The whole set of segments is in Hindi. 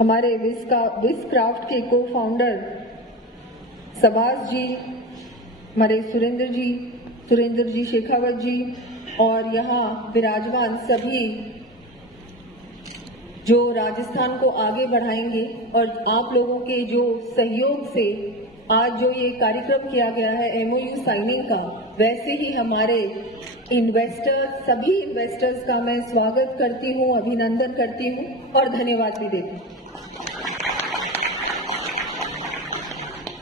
हमारे विस्क्राफ्ट के को फाउंडर सबास जी, हमारे सुरेंद्र जी शेखावत जी और यहाँ विराजमान सभी जो राजस्थान को आगे बढ़ाएंगे और आप लोगों के जो सहयोग से आज जो ये कार्यक्रम किया गया है MOU साइनिंग का, वैसे ही हमारे सभी इन्वेस्टर्स का मैं स्वागत करती हूँ, अभिनंदन करती हूँ और धन्यवाद भी देती हूँ।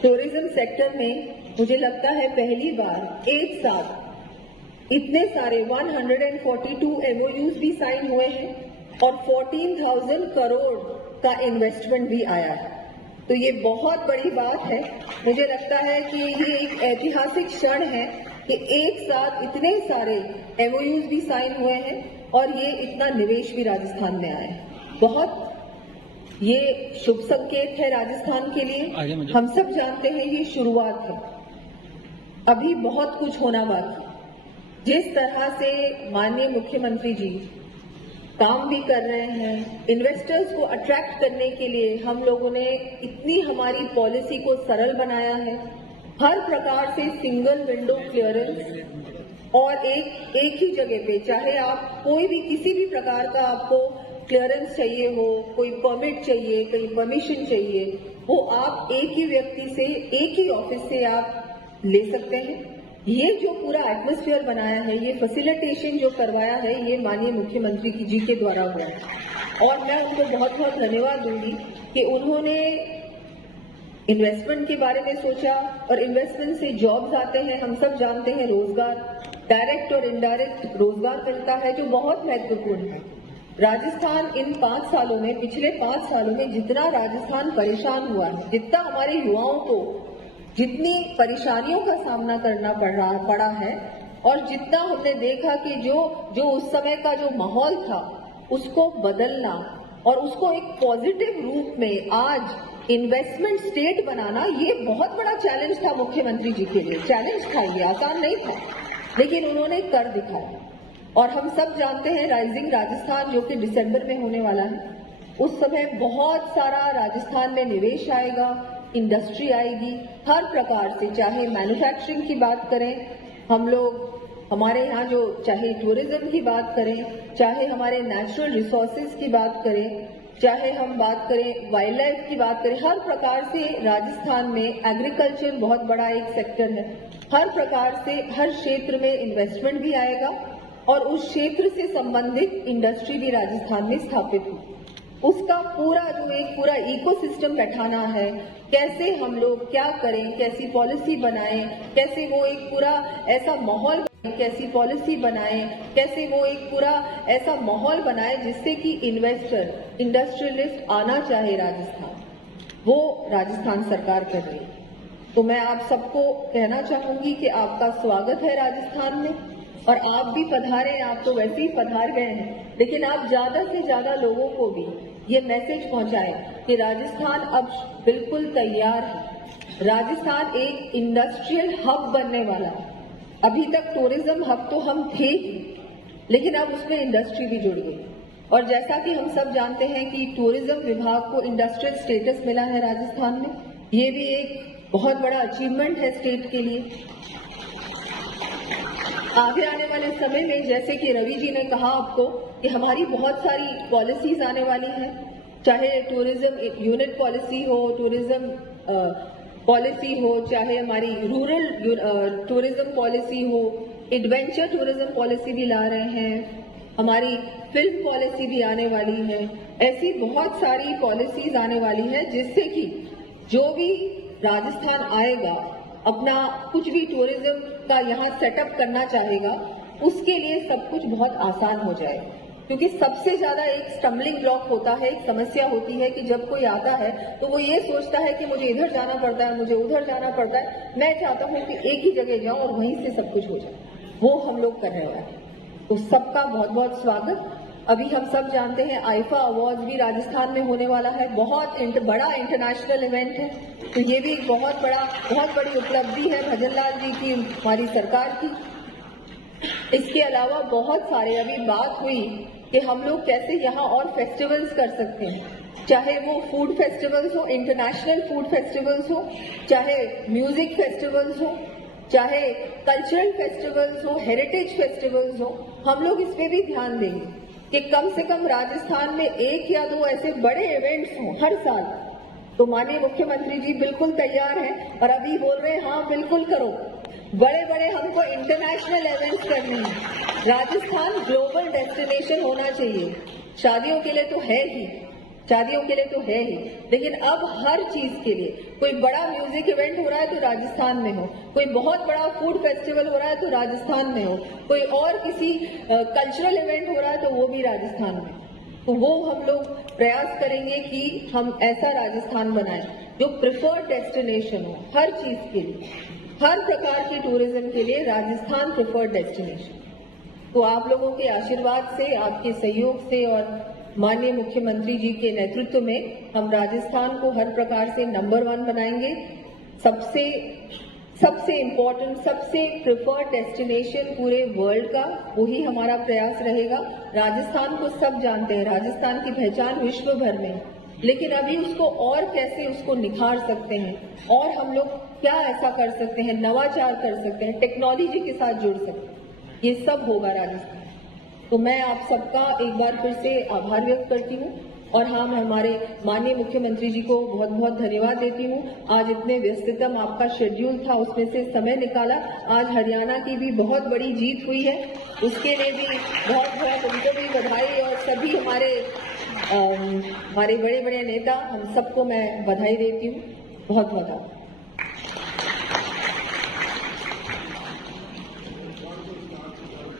टूरिज्म सेक्टर में मुझे लगता है पहली बार एक साथ इतने सारे 142 MOUs भी साइन हुए हैं और 14,000 करोड़ का इन्वेस्टमेंट भी आया है। तो ये बहुत बड़ी बात है। मुझे लगता है कि ये एक ऐतिहासिक क्षण है कि एक साथ इतने सारे MOUs भी साइन हुए हैं और ये इतना निवेश भी राजस्थान में आया है। बहुत ये शुभ संकेत है राजस्थान के लिए। हम सब जानते हैं ये शुरुआत है, अभी बहुत कुछ होना बाकी। जिस तरह से माननीय मुख्यमंत्री जी काम भी कर रहे हैं, इन्वेस्टर्स को अट्रैक्ट करने के लिए हम लोगों ने इतनी हमारी पॉलिसी को सरल बनाया है। हर प्रकार से सिंगल विंडो क्लियरेंस और एक ही जगह पे, चाहे आप कोई भी किसी भी प्रकार का आपको क्लियरेंस चाहिए हो, कोई परमिट चाहिए, कोई परमिशन चाहिए, वो आप एक ही व्यक्ति से, एक ही ऑफिस से आप ले सकते हैं। ये जो पूरा एटमॉस्फेयर बनाया है, ये फैसिलिटेशन जो करवाया है, ये माननीय मुख्यमंत्री जी के द्वारा हुआ है और मैं उनको बहुत बहुत धन्यवाद दूंगी कि उन्होंने इन्वेस्टमेंट के बारे में सोचा और इन्वेस्टमेंट से जॉब्स आते हैं। हम सब जानते हैं रोजगार, डायरेक्ट और इनडायरेक्ट रोजगार मिलता है जो बहुत महत्वपूर्ण है। राजस्थान इन 5 सालों में, पिछले 5 सालों में जितना राजस्थान परेशान हुआ है, जितना हमारे युवाओं को जितनी परेशानियों का सामना करना पड़ा है और जितना हमने देखा कि जो उस समय का जो माहौल था उसको बदलना और उसको एक पॉजिटिव रूप में आज इन्वेस्टमेंट स्टेट बनाना, ये बहुत बड़ा चैलेंज था मुख्यमंत्री जी के लिए। चैलेंज था, ये आसान नहीं था, लेकिन उन्होंने कर दिखाया। और हम सब जानते हैं राइजिंग राजस्थान जो कि दिसंबर में होने वाला है, उस समय बहुत सारा राजस्थान में निवेश आएगा, इंडस्ट्री आएगी हर प्रकार से। चाहे मैन्युफैक्चरिंग की बात करें हम लोग, हमारे यहाँ जो चाहे टूरिज्म की बात करें, चाहे हमारे नेचुरल रिसोर्सेज की बात करें, चाहे हम बात करें वाइल्ड लाइफ की बात करें, हर प्रकार से राजस्थान में एग्रीकल्चर बहुत बड़ा एक सेक्टर है। हर प्रकार से हर क्षेत्र में इन्वेस्टमेंट भी आएगा और उस क्षेत्र से संबंधित इंडस्ट्री भी राजस्थान में स्थापित हो। उसका पूरा इकोसिस्टम बैठाना है। कैसे हम लोग क्या करें, कैसी पॉलिसी बनाएं, कैसे वो एक पूरा ऐसा माहौल बनाएं, कैसी पॉलिसी बनाएं, कैसे वो एक पूरा ऐसा माहौल बनाएं जिससे कि इन्वेस्टर, इंडस्ट्रियलिस्ट आना चाहे राजस्थान, वो राजस्थान सरकार कर रही है। तो मैं आप सबको कहना चाहूंगी कि आपका स्वागत है राजस्थान में और आप भी पधारे। आप तो वैसे ही पधार गए हैं, लेकिन आप ज्यादा से ज्यादा लोगों को भी ये मैसेज पहुंचाएं कि राजस्थान अब बिल्कुल तैयार है। राजस्थान एक इंडस्ट्रियल हब बनने वाला है। अभी तक टूरिज्म हब तो हम थे ही, लेकिन अब उसमें इंडस्ट्री भी जुड़ गई। और जैसा कि हम सब जानते हैं कि टूरिज्म विभाग को इंडस्ट्रियल स्टेटस मिला है राजस्थान में, ये भी एक बहुत बड़ा अचीवमेंट है स्टेट के लिए। आगे आने वाले समय में, जैसे कि रवि जी ने कहा आपको, कि हमारी बहुत सारी पॉलिसीज आने वाली हैं, चाहे टूरिज्म यूनिट पॉलिसी हो, टूरिज्म पॉलिसी हो, चाहे हमारी रूरल टूरिज्म पॉलिसी हो, एडवेंचर टूरिज्म पॉलिसी भी ला रहे हैं, हमारी फिल्म पॉलिसी भी आने वाली है। ऐसी बहुत सारी पॉलिसीज आने वाली है जिससे कि जो भी राजस्थान आएगा, अपना कुछ भी टूरिज्म का यहाँ सेटअप करना चाहेगा, उसके लिए सब कुछ बहुत आसान हो जाए। क्योंकि सबसे ज्यादा एक स्टम्बलिंग ब्लॉक होता है, एक समस्या होती है कि जब कोई आता है तो वो ये सोचता है कि मुझे इधर जाना पड़ता है, मुझे उधर जाना पड़ता है। मैं चाहता हूँ कि एक ही जगह जाऊं और वहीं से सब कुछ हो जाए। वो हम लोग कर रहे हैं। तो सबका बहुत बहुत स्वागत। अभी हम सब जानते हैं आईफा अवार्ड भी राजस्थान में होने वाला है। बहुत बड़ा इंटरनेशनल इवेंट है, तो ये भी एक बहुत बड़ी उपलब्धि है भजनलाल जी की, हमारी सरकार की। इसके अलावा बहुत सारे, अभी बात हुई कि हम लोग कैसे यहाँ और फेस्टिवल्स कर सकते हैं। चाहे वो फूड फेस्टिवल्स हो, इंटरनेशनल फूड फेस्टिवल्स हो, चाहे म्यूजिक फेस्टिवल्स हो, चाहे कल्चरल फेस्टिवल्स हो, हेरिटेज फेस्टिवल्स हो, हम लोग इस पे भी ध्यान देंगे कि कम से कम राजस्थान में 1 या 2 ऐसे बड़े इवेंट्स हों हर साल। तो माननीय मुख्यमंत्री जी बिल्कुल तैयार हैं और अभी बोल रहे हैं हाँ बिल्कुल करो, बड़े बड़े हमको इंटरनेशनल इवेंट्स करने हैं। राजस्थान ग्लोबल डेस्टिनेशन होना चाहिए। शादियों के लिए तो है ही, शादियों के लिए तो है ही, लेकिन अब हर चीज के लिए कोई बड़ा म्यूजिक इवेंट हो रहा है तो राजस्थान में हो, कोई बहुत बड़ा फूड फेस्टिवल हो रहा है तो राजस्थान में हो, कोई और किसी कल्चरल इवेंट हो रहा है तो वो भी राजस्थान में। तो वो हम लोग प्रयास करेंगे कि हम ऐसा राजस्थान बनाएं जो प्रिफर्ड डेस्टिनेशन हो हर चीज के लिए, हर प्रकार के टूरिज्म के लिए राजस्थान प्रिफर्ड डेस्टिनेशन। तो आप लोगों के आशीर्वाद से, आपके सहयोग से और माननीय मुख्यमंत्री जी के नेतृत्व में हम राजस्थान को हर प्रकार से नंबर 1 बनाएंगे। सबसे इम्पोर्टेंट, सबसे प्रिफर्ड डेस्टिनेशन पूरे वर्ल्ड का, वही हमारा प्रयास रहेगा। राजस्थान को सब जानते हैं, राजस्थान की पहचान विश्व भर में, लेकिन अभी उसको और कैसे उसको निखार सकते हैं और हम लोग क्या ऐसा कर सकते हैं, नवाचार कर सकते हैं, टेक्नोलॉजी के साथ जुड़ सकते हैं, ये सब होगा राजस्थान। तो मैं आप सबका एक बार फिर से आभार व्यक्त करती हूँ और हाँ, मैं हमारे माननीय मुख्यमंत्री जी को बहुत बहुत धन्यवाद देती हूँ। आज इतने व्यस्ततम आपका शेड्यूल था, उसमें से समय निकाला। आज हरियाणा की भी बहुत बड़ी जीत हुई है, उसके लिए भी बहुत बहुत उनको भी बधाई और सभी हमारे बड़े बड़े नेता, हम सबको मैं बधाई देती हूँ। बहुत बहुत आभार।